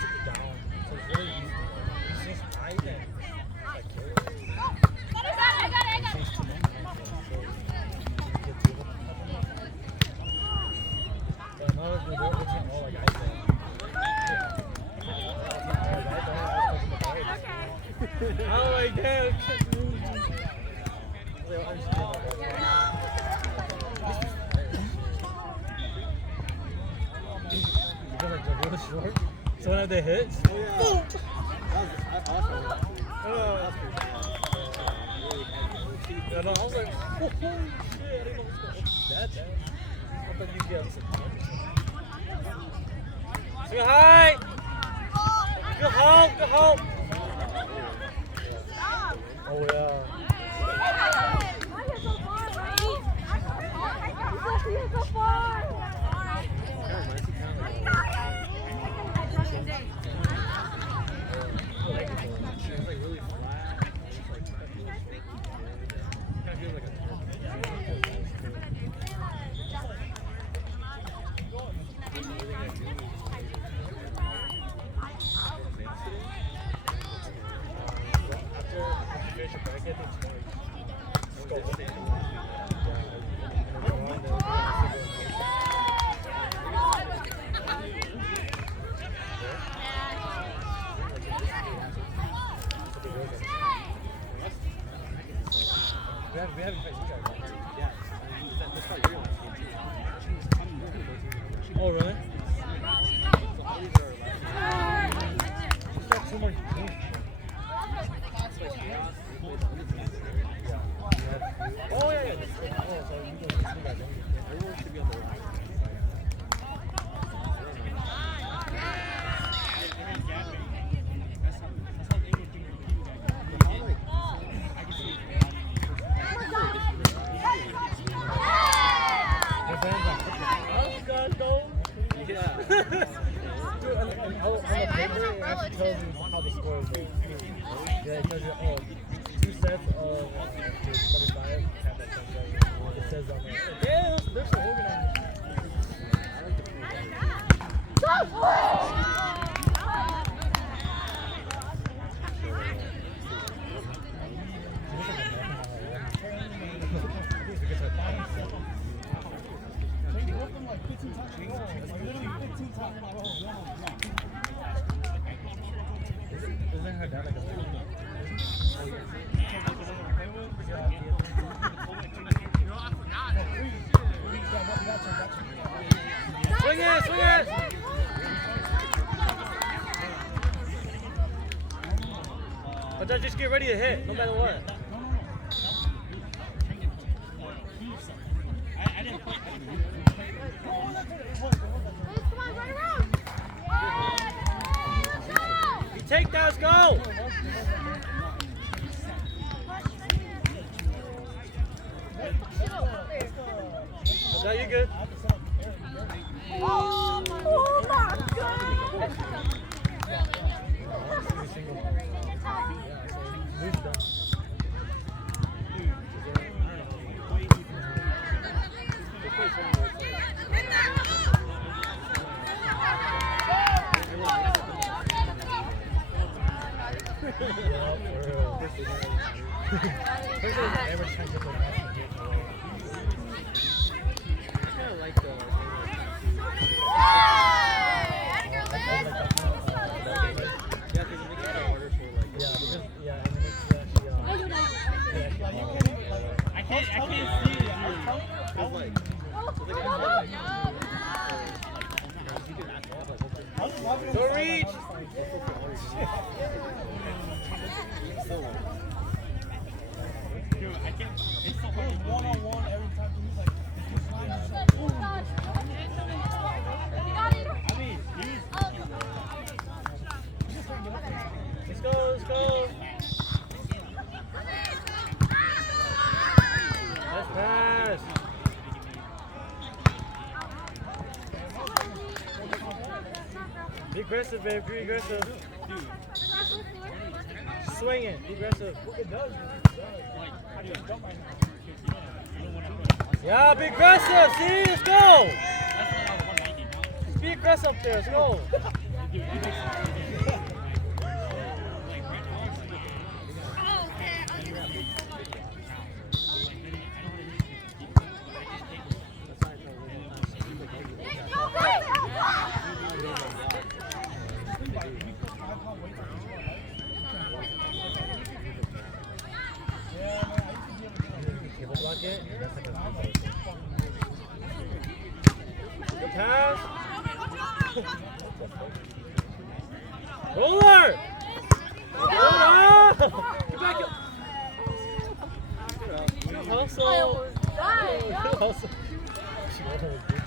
super down. So it's really easy. It's just high then. Like, I got it. it's too much. So now we're watching all like ice there. Oh my god. Because like they're really short. So when they hit, boom! Yeah, no, I was like, oh shit, I didn't know it was that bad. I thought you'd get some. Say hi! Go home, go home! Oh yeah. It's like really flat. It's like kind of feels like a we haven't played you guys. Yeah. That's not your last game too. Oh really? We've got two more games. Oh yeah. Oh, so you guys. Everyone should be on the right. Tells you how the score is. Yeah, it tells you, 2 sets of 45 have that time. It says on there. Yeah, they're so organized. Isn't her dad like a swing it, swing it! But just get ready to hit, no matter what. Take those, go! No, you're good. Oh my god! Don't reach! Dude, I can't. It's so hard. One-on-one every time. He's like, I mean, Let's go, let's go! Let's pass! Be aggressive, babe. Be aggressive. Swing it. Be aggressive. it does. Like, how do you jump right now? Yeah, be aggressive. See, let's go. Be aggressive up there. Let's go. Cable block it. That's like a good pass. Roller! Roller! Get back up! Good hustle! Good hustle! She wasn't a good job.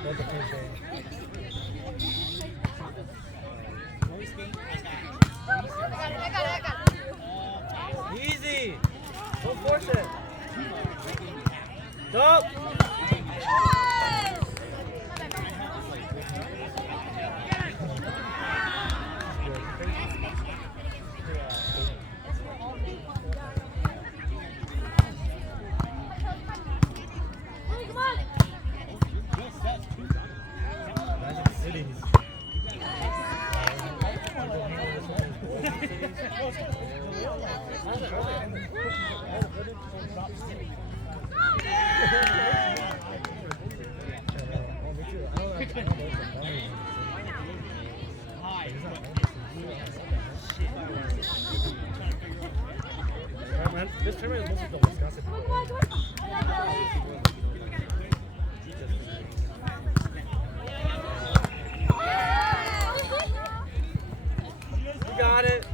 What the first game? Easy! Don't force it! Stop! Magic Cities. This tournament is mostly the Wisconsin. You got it.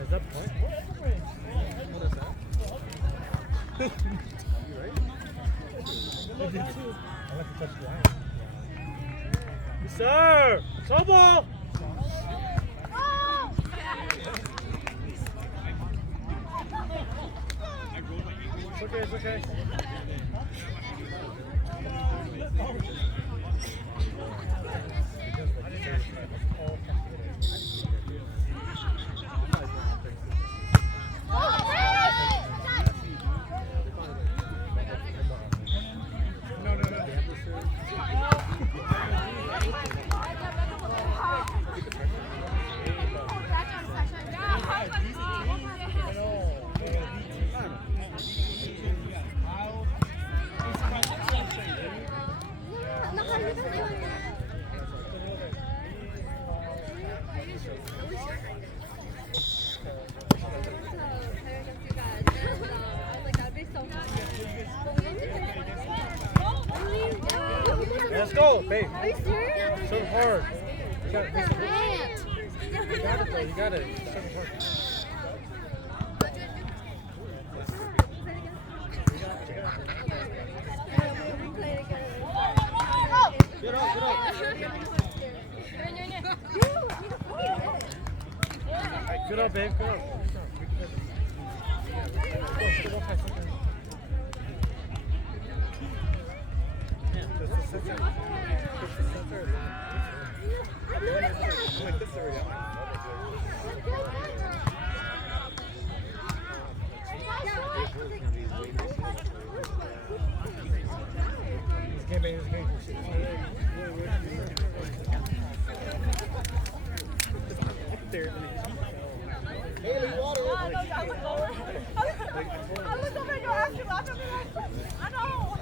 Is that point? What is that? You right? I like to touch the line. Yes, sir! Trouble! It's okay, it's okay. Let's go, babe. Are you serious? So hard. You got it. I can't. You got it, though. You got it. So hard. Get up, get up. Alright, good up, babe. Good up. Haley, water. I looked over and go after laughing. I know.